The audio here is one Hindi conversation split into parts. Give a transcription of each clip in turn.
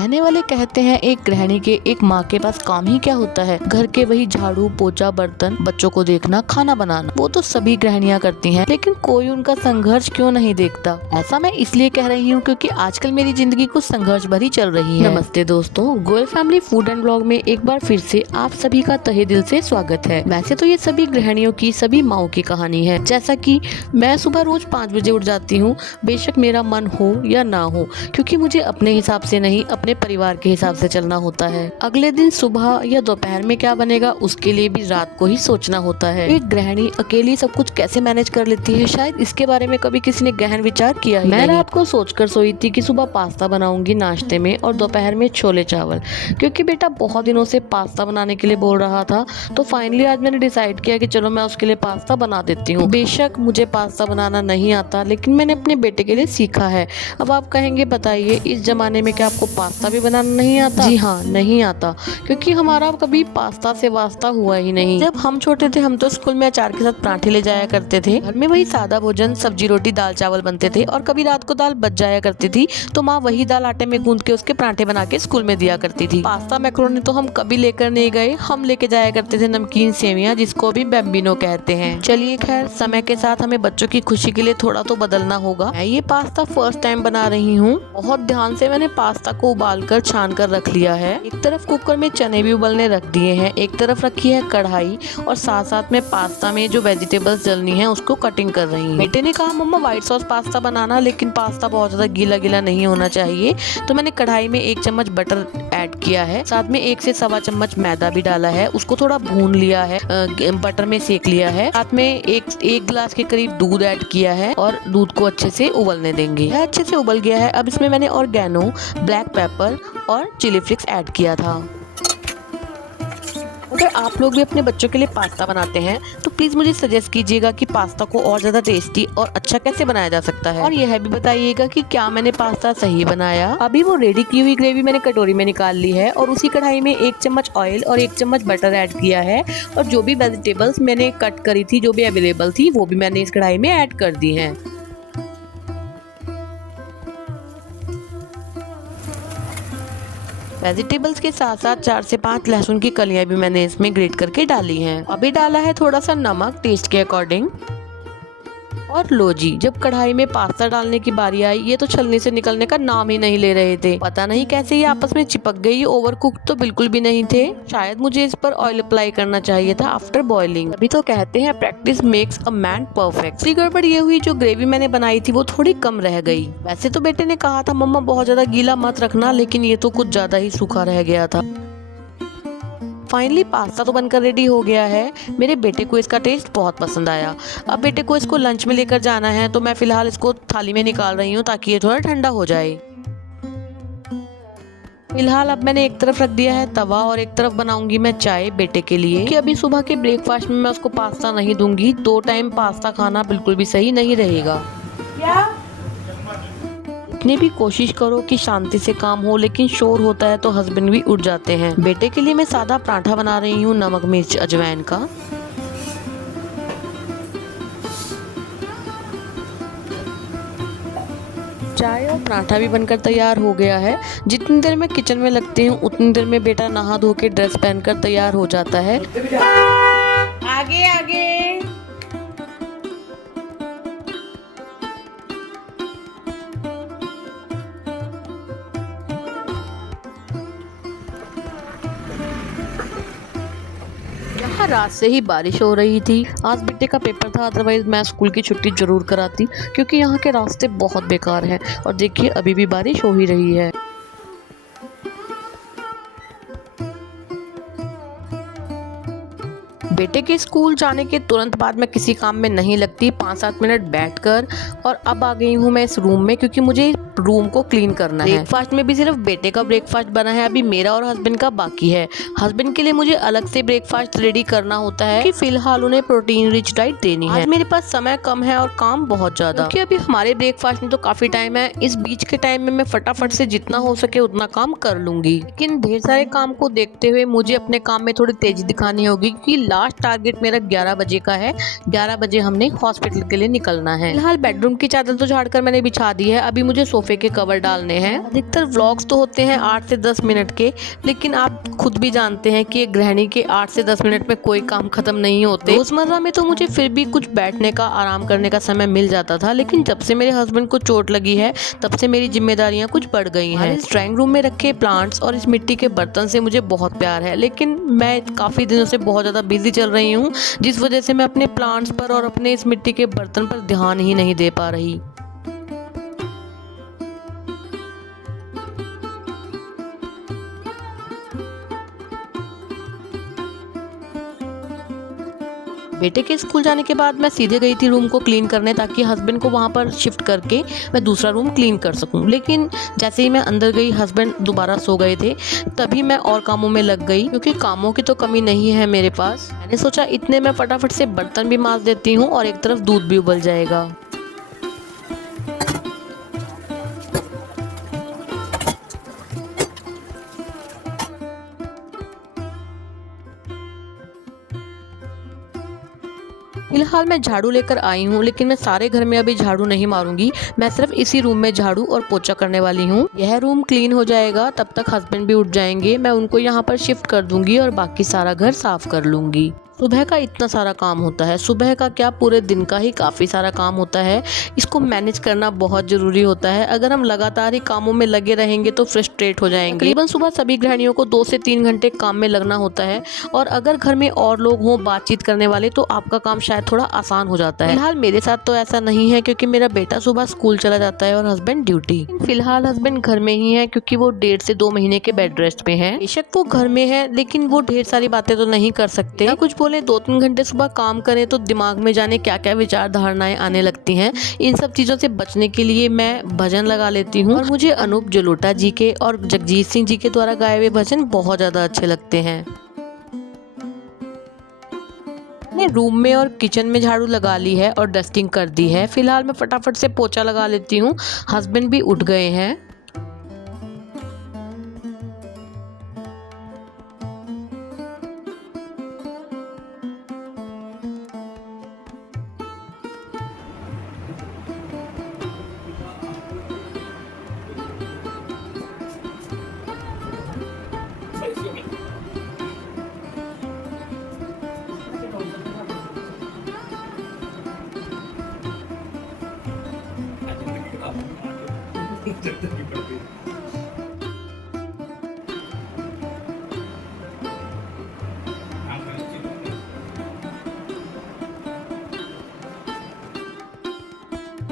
कहने वाले कहते हैं एक गृहिणी के एक माँ के पास काम ही क्या होता है, घर के वही झाड़ू पोछा बर्तन, बच्चों को देखना, खाना बनाना। वो तो सभी गृहिणियाँ करती हैं, लेकिन कोई उनका संघर्ष क्यों नहीं देखता। ऐसा मैं इसलिए कह रही हूँ क्योंकि आजकल मेरी जिंदगी कुछ संघर्ष भरी चल रही है। नमस्ते दोस्तों, Goyal family food and blog में एक बार फिर से आप सभी का तहे दिल से स्वागत है। वैसे तो ये सभी गृहिणियों की, सभी माओ की कहानी है। जैसा कि मैं सुबह रोज 5 बजे उठ जाती हूँ, बेशक मेरा मन हो या ना हो, क्योंकि मुझे अपने हिसाब से नहीं अपने परिवार के हिसाब से चलना होता है। अगले दिन सुबह या दोपहर में क्या बनेगा उसके लिए भी रात को ही सोचना होता है। एक गृहिणी अकेली सब कुछ कैसे मैनेज कर लेती है, शायद इसके बारे में कभी किसी ने गहन विचार किया ही नहीं। मैं रात को सोचकर सोई थी कि सुबह पास्ता बनाऊंगी नाश्ते में और दोपहर में छोले चावल, क्योंकि बेटा बहुत दिनों से पास्ता बनाने के लिए बोल रहा था। तो फाइनली आज मैंने डिसाइड किया कि चलो मैं उसके लिए पास्ता बना देती हूँ। बेशक मुझे पास्ता बनाना नहीं आता, लेकिन मैंने अपने बेटे के लिए सीखा है। अब आप कहेंगे बताइए, इस जमाने में क्या आपको पास्ता भी बनाना नहीं आता? जी हाँ, नहीं आता, क्योंकि हमारा कभी पास्ता से वास्ता हुआ ही नहीं। जब हम छोटे थे हम तो स्कूल में अचार के साथ पराठे ले जाया करते थे। घर में वही सादा भोजन, सब्जी रोटी दाल चावल बनते थे, और कभी रात को दाल बच जाया करती थी तो माँ वही दाल आटे में गूंद के उसके पराठे बना के स्कूल में दिया करती थी। पास्ता मैक्रोनी तो हम कभी लेकर नहीं गए, हम लेके जाया करते थे नमकीन सेवियां, जिसको भी बैम्बिनो कहते हैं। चलिए खैर, समय के साथ हमें बच्चों की खुशी के लिए थोड़ा तो बदलना होगा। मैं ये पास्ता फर्स्ट टाइम बना रही हूँ। बहुत ध्यान से मैंने पास्ता को उबाल कर छान कर रख लिया है। एक तरफ कुकर में चने भी उबलने रख दिए हैं, एक तरफ रखी है कढ़ाई, और साथ साथ में पास्ता में जो वेजिटेबल्स डलनी है उसको कटिंग कर रही हूँ। बेटे ने कहा मम्मा व्हाइट सॉस पास्ता बनाना, लेकिन पास्ता बहुत ज्यादा गीला गीला नहीं होना चाहिए। तो मैंने कढ़ाई में 1 चम्मच बटर ऐड किया है, साथ में 1 से सवा चम्मच मैदा भी डाला है, उसको थोड़ा भून लिया है, बटर में सेक लिया है। साथ में एक गिलास के करीब दूध ऐड किया है और दूध को अच्छे से उबलने देंगे। यह अच्छे से उबल गया है। अब इसमें मैंने ऑर्गेनो, ब्लैक पेपर और चिली फ्लेक्स ऐड किया था। अगर आप लोग भी अपने बच्चों के लिए पास्ता बनाते हैं तो प्लीज मुझे सजेस्ट कीजिएगा कि पास्ता को और ज्यादा टेस्टी और अच्छा कैसे बनाया जा सकता है, और यह भी बताइएगा कि क्या मैंने पास्ता सही बनाया। अभी वो रेडी की हुई ग्रेवी मैंने कटोरी में निकाल ली है, और उसी कढ़ाई में 1 चम्मच ऑयल और 1 चम्मच बटर ऐड किया है, और जो भी वेजिटेबल्स मैंने कट करी थी, जो भी अवेलेबल थी, वो भी मैंने इस कढ़ाई में ऐड कर दी है। वेजिटेबल्स के साथ साथ 4 से 5 लहसुन की कलियां भी मैंने इसमें ग्रेट करके डाली हैं। अभी डाला है थोड़ा सा नमक टेस्ट के अकॉर्डिंग। और लो जी, जब कढ़ाई में पास्ता डालने की बारी आई, ये तो छलनी से निकलने का नाम ही नहीं ले रहे थे। पता नहीं कैसे ये आपस में चिपक गई। ओवर कुक तो बिल्कुल भी नहीं थे। शायद मुझे इस पर ऑयल अप्लाई करना चाहिए था आफ्टर बॉइलिंग। अभी तो कहते हैं practice makes a man perfect. दूसरी गड़बड़ ये हुई, जो ग्रेवी मैंने बनाई थी वो थोड़ी कम रह गई। वैसे तो बेटे ने कहा था मम्मा बहुत ज्यादा गीला मत रखना, लेकिन ये तो कुछ ज्यादा ही सूखा रह गया था। फाइनली पास्ता तो बनकर रेडी हो गया है। मेरे बेटे को इसका टेस्ट बहुत पसंद आया। अब बेटे को इसको लंच में लेकर जाना है, तो मैं फिलहाल इसको थाली में निकाल रही हूँ ताकि ये थोड़ा ठंडा हो जाए। फिलहाल अब मैंने एक तरफ रख दिया है तवा, और एक तरफ बनाऊंगी मैं चाय बेटे के लिए, कि अभी सुबह के ब्रेकफास्ट में मैं उसको पास्ता नहीं दूंगी। 2 टाइम पास्ता खाना बिल्कुल भी सही नहीं रहेगा। इतनी भी कोशिश करो कि शांति से काम हो, लेकिन शोर होता है तो हस्बैंड भी उठ जाते हैं। बेटे के लिए मैं सादा पराठा बना रही हूँ, नमक मिर्च अजवाइन का। चाय और पराठा भी बनकर तैयार हो गया है। जितनी देर मैं किचन में लगती हूँ उतनी देर में बेटा नहा धो के ड्रेस पहनकर तैयार हो जाता है। आगे आगे यहाँ रात से ही बारिश हो रही थी। आज बेटे का पेपर था, अदरवाइज मैं स्कूल की छुट्टी जरूर कराती, क्योंकि यहाँ के रास्ते बहुत बेकार हैं। और देखिए अभी भी बारिश हो ही रही है। बेटे के स्कूल जाने के तुरंत बाद मैं किसी काम में नहीं लगती, 5-7 मिनट बैठकर, और अब आ गई हूँ मैं इस रूम में, क्योंकि मुझे रूम को क्लीन करना है। ब्रेकफास्ट में भी सिर्फ बेटे का ब्रेकफास्ट बना है, अभी मेरा और हस्बैंड का बाकी है। हस्बैंड के लिए मुझे अलग से ब्रेकफास्ट रेडी करना होता है कि फिलहाल उन्हें प्रोटीन रिच डाइट देनी है। आज मेरे पास समय कम है और काम बहुत ज्यादा, क्योंकि अभी हमारे ब्रेकफास्ट में तो काफी टाइम है। इस बीच के टाइम में मैं फटाफट से जितना हो सके उतना काम कर लूंगी, लेकिन ढेर सारे काम को देखते हुए मुझे अपने काम में थोड़ी तेजी दिखानी होगी, क्योंकि लास्ट लास्ट टारगेट मेरा 11 बजे का है। 11 बजे हमने हॉस्पिटल के लिए निकलना है। फिलहाल बेडरूम की चादर तो झाड़कर मैंने बिछा दी है, अभी मुझे सोफे के कवर डालने हैं। अधिकतर व्लॉग्स तो होते हैं 8 से 10 मिनट के, लेकिन आप खुद भी जानते हैं कि एक गृहिणी के 8 से 10 मिनट में कोई काम खत्म नहीं होते। रोजमर्रा में तो मुझे फिर भी कुछ बैठने का, आराम करने का समय मिल जाता था, लेकिन जब से मेरे हस्बैंड को चोट लगी है तब से मेरी जिम्मेदारियां कुछ बढ़ गई हैं। इस ड्राइंग रूम में रखे प्लांट्स और इस मिट्टी के बर्तन से मुझे बहुत प्यार है, लेकिन मैं काफी दिनों से बहुत ज्यादा बिजी चल रही हूँ, जिस वजह से मैं अपने प्लांट्स पर और अपने इस मिट्टी के बर्तन पर ध्यान ही नहीं दे पा रही। बेटे के स्कूल जाने के बाद मैं सीधे गई थी रूम को क्लीन करने, ताकि हस्बैंड को वहाँ पर शिफ्ट करके मैं दूसरा रूम क्लीन कर सकूं। लेकिन जैसे ही मैं अंदर गई हस्बैंड दोबारा सो गए थे, तभी मैं और कामों में लग गई, क्योंकि कामों की तो कमी नहीं है मेरे पास। मैंने सोचा इतने में फटाफट से बर्तन भी मांज देती हूँ और एक तरफ दूध भी उबल जाएगा। फिलहाल मैं झाड़ू लेकर आई हूँ, लेकिन मैं सारे घर में अभी झाड़ू नहीं मारूंगी। मैं सिर्फ इसी रूम में झाड़ू और पोछा करने वाली हूँ। यह रूम क्लीन हो जाएगा, तब तक हस्बैंड भी उठ जाएंगे। मैं उनको यहाँ पर शिफ्ट कर दूंगी और बाकी सारा घर साफ कर लूंगी। सुबह का इतना सारा काम होता है, सुबह का क्या पूरे दिन का ही काफ़ी सारा काम होता है। इसको मैनेज करना बहुत ज़रूरी होता है। अगर हम लगातार ही कामों में लगे रहेंगे तो फ्रस्ट्रेट हो जाएंगे। तकरीबन सुबह सभी गृहिणियों को 2 से 3 घंटे काम में लगना होता है, और अगर घर में और लोग हों बातचीत करने वाले तो आपका काम शायद थोड़ा आसान हो जाता है। फिलहाल मेरे साथ तो ऐसा नहीं है, क्योंकि मेरा बेटा सुबह स्कूल चला जाता है और हस्बैंड ड्यूटी। फिलहाल हस्बैंड घर में ही है, क्योंकि वो 1.5 से 2 महीने के बेड रेस्ट पे है। बेशक वो घर में है, लेकिन वो ढेर सारी बातें तो नहीं कर सकते। कुछ बोले 2-3 घंटे सुबह काम करें तो दिमाग में जाने क्या क्या विचार धारणाएं आने लगती हैं। इन सब चीजों से बचने के लिए मैं भजन लगा लेती हूँ, और मुझे अनूप जलोटा जी के और जगजीत सिंह जी के द्वारा गाए हुए भजन बहुत ज्यादा अच्छे लगते हैं। मैंने रूम में और किचन में झाड़ू लगा ली है और डस्टिंग कर दी है। फिलहाल मैं फटाफट से पोछा लगा लेती हूँ। हस्बैंड भी उठ गए हैं।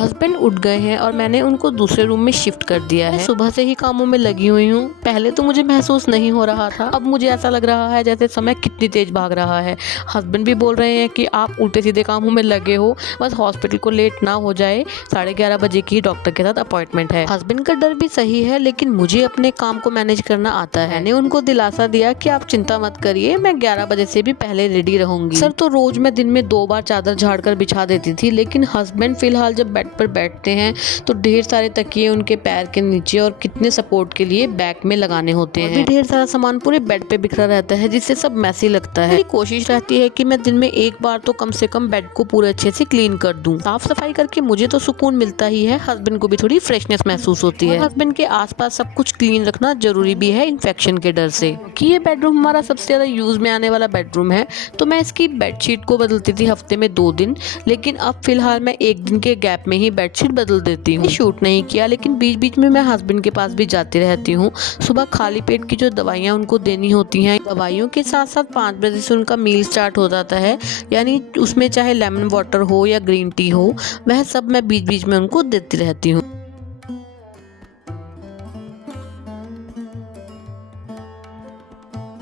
हस्बैंड उठ गए हैं और मैंने उनको दूसरे रूम में शिफ्ट कर दिया है। सुबह से ही कामों में लगी हुई हूँ। पहले तो मुझे महसूस नहीं हो रहा था, अब मुझे ऐसा लग रहा है जैसे समय कितनी तेज भाग रहा है। हस्बैंड भी बोल रहे हैं कि आप उल्टे सीधे कामों में लगे हो, बस हॉस्पिटल को लेट ना हो जाए। 11:30 बजे की डॉक्टर के साथ अपॉइंटमेंट है। हस्बैंड का डर भी सही है, लेकिन मुझे अपने काम को मैनेज करना आता है। मैंने उनको दिलासा दिया कि आप चिंता मत करिए, मैं 11 बजे से भी पहले रेडी रहूंगी। सर तो रोज मैं दिन में 2 बार चादर झाड़ कर बिछा देती थी, लेकिन हस्बैंड फिलहाल जब बेड पर बैठते हैं तो ढेर सारे तकिए उनके पैर के नीचे और कितने सपोर्ट के लिए बैक में लगाने होते हैं। ढेर सारा सामान पूरे बेड पे बिखरा रहता है, जिससे सब मैसी लगता है। मेरी कोशिश रहती है कि मैं दिन में एक बार तो कम से कम बेड को पूरे अच्छे से क्लीन कर दूं। साफ सफाई करके मुझे तो सुकून मिलता ही है, हस्बैंड को भी थोड़ी फ्रेशनेस महसूस होती है। हस्बैंड के आसपास सब कुछ क्लीन रखना जरूरी भी है इन्फेक्शन के डर से, कि ये बेडरूम हमारा सबसे ज्यादा यूज में आने वाला बेडरूम है। तो मैं इसकी बेडशीट को बदलती थी हफ्ते में 2 दिन, लेकिन अब फिलहाल मैं 1 दिन के गैप में ही बेडशीट बदल देती हूँ। शूट नहीं किया, लेकिन बीच बीच में मैं हस्बैंड के पास भी जाती रहती हूँ। सुबह खाली पेट की जो दवाइयाँ उनको देनी होती हैं, दवाइयों के साथ साथ 5 बजे से उनका मील स्टार्ट हो जाता है, यानी उसमें चाहे लेमन वाटर हो या ग्रीन टी हो, वह सब मैं बीच बीच में उनको देती रहती हूँ।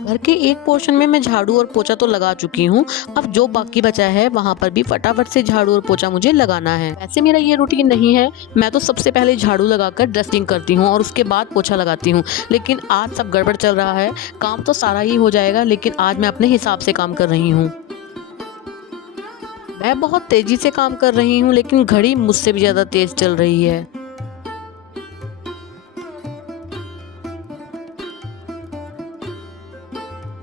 घर के एक पोर्शन में मैं झाड़ू और पोछा तो लगा चुकी हूँ, अब जो बाकी बचा है वहाँ पर भी फटाफट से झाड़ू और पोछा मुझे लगाना है। वैसे मेरा ये रूटीन नहीं है, मैं तो सबसे पहले झाड़ू लगाकर डस्टिंग करती हूँ और उसके बाद पोछा लगाती हूँ, लेकिन आज सब गड़बड़ चल रहा है। काम तो सारा ही हो जाएगा, लेकिन आज मैं अपने हिसाब से काम कर रही हूँ। मैं बहुत तेजी से काम कर रही हूँ, लेकिन घड़ी मुझसे भी ज्यादा तेज चल रही है।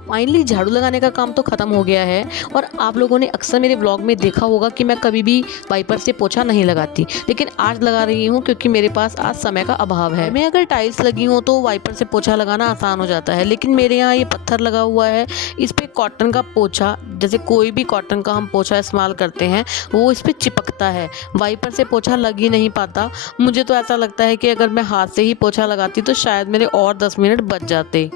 फाइनली झाड़ू लगाने का काम तो ख़त्म हो गया है। और आप लोगों ने अक्सर मेरे व्लॉग में देखा होगा कि मैं कभी भी वाइपर से पोछा नहीं लगाती, लेकिन आज लगा रही हूँ क्योंकि मेरे पास आज समय का अभाव है। मैं अगर टाइल्स लगी हो तो वाइपर से पोछा लगाना आसान हो जाता है, लेकिन मेरे यहाँ ये पत्थर लगा हुआ है। इस पर कॉटन का पोछा, जैसे कोई भी कॉटन का हम पोछा इस्तेमाल करते हैं, वो इस पर चिपकता है। वाइपर से पोछा लग ही नहीं पाता। मुझे तो ऐसा लगता है कि अगर मैं हाथ से ही पोछा लगाती तो शायद मेरे और 10 मिनट बच जाते।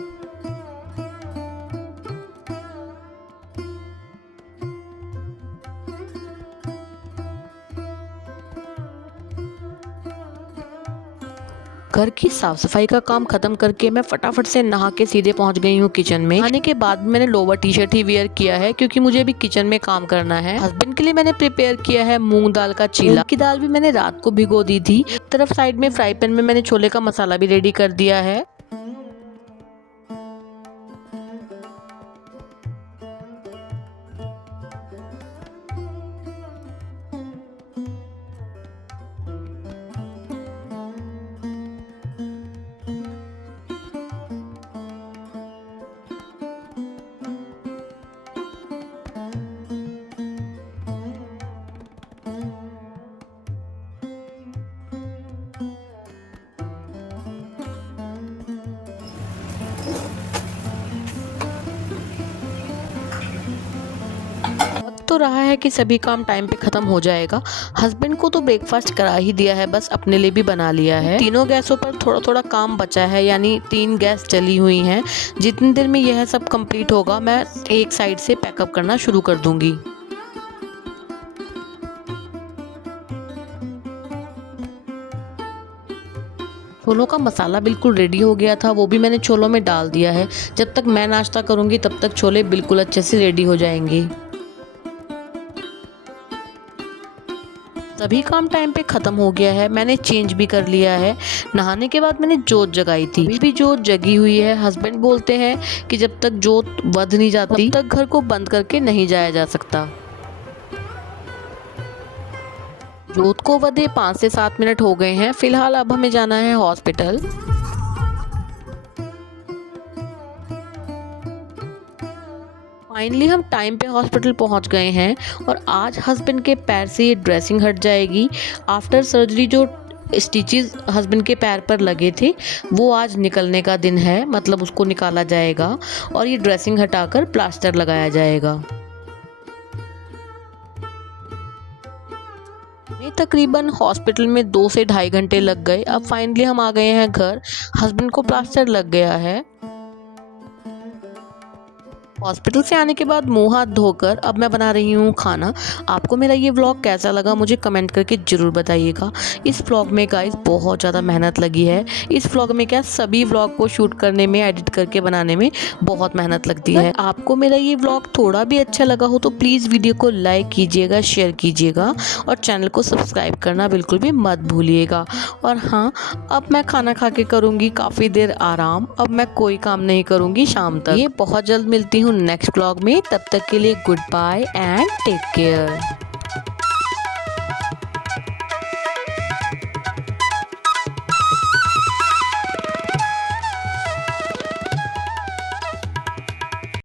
घर की साफ सफाई का काम खत्म करके मैं फटाफट से नहा के सीधे पहुंच गई हूँ किचन में। आने के बाद मैंने लोअर टी शर्ट ही वेयर किया है क्योंकि मुझे भी किचन में काम करना है। हस्बैंड के लिए मैंने प्रिपेयर किया है मूंग दाल का चीला। की दाल भी मैंने रात को भिगो दी थी। एक तरफ साइड में फ्राई पैन में मैंने छोले का मसाला भी रेडी कर दिया है। तो रहा है कि सभी काम टाइम पे खत्म हो जाएगा। हस्बैंड को तो ब्रेकफास्ट करा ही दिया है, बस अपने लिए भी बना लिया है। तीनों गैसों पर थोड़ा थोड़ा काम बचा है, यानी 3 गैस जली हुई हैं। जितनी देर में यह सब कंप्लीट होगा मैं एक साइड से पैकअप करना शुरू कर दूंगी। छोलों का मसाला बिल्कुल रेडी हो गया था, वो भी मैंने छोलों में डाल दिया है। जब तक मैं नाश्ता करूंगी तब तक छोले बिल्कुल अच्छे से रेडी हो जाएंगे। सभी काम टाइम पे ख़त्म हो गया है। मैंने चेंज भी कर लिया है। नहाने के बाद मैंने जोत जगाई थी, अभी भी जोत जगी हुई है। हस्बैंड बोलते हैं कि जब तक जोत बंद नहीं जाती तब तक घर को बंद करके नहीं जाया जा सकता। जोत को बंधे 5 से 7 मिनट हो गए हैं। फिलहाल अब हमें जाना है हॉस्पिटल। फाइनली हम टाइम पे हॉस्पिटल पहुंच गए हैं और आज हस्बैंड के पैर से ये ड्रेसिंग हट जाएगी। आफ्टर सर्जरी जो स्टिचेस हस्बैंड के पैर पर लगे थे वो आज निकलने का दिन है, मतलब उसको निकाला जाएगा और ये ड्रेसिंग हटाकर प्लास्टर लगाया जाएगा। हमें तकरीबन हॉस्पिटल में 2 से 2.5 घंटे लग गए। अब फाइनली हम आ गए हैं घर। हस्बैंड को प्लास्टर लग गया है। हॉस्पिटल से आने के बाद मुंह हाथ धोकर अब मैं बना रही हूँ खाना। आपको मेरा ये व्लॉग कैसा लगा मुझे कमेंट करके ज़रूर बताइएगा। इस व्लॉग में गाइस बहुत ज़्यादा मेहनत लगी है। इस व्लॉग में क्या, सभी व्लॉग को शूट करने में, एडिट करके बनाने में बहुत मेहनत लगती है। आपको मेरा ये व्लॉग थोड़ा भी अच्छा लगा हो तो प्लीज़ वीडियो को लाइक कीजिएगा, शेयर कीजिएगा और चैनल को सब्सक्राइब करना बिल्कुल भी मत भूलिएगा। और हाँ, अब मैं खाना खा के करूँगी काफ़ी देर आराम। अब मैं कोई काम नहीं करूँगी शाम तक। ये बहुत जल्द मिलती हूँ नेक्स्ट व्लॉग में। तब तक के लिए goodbye and take care.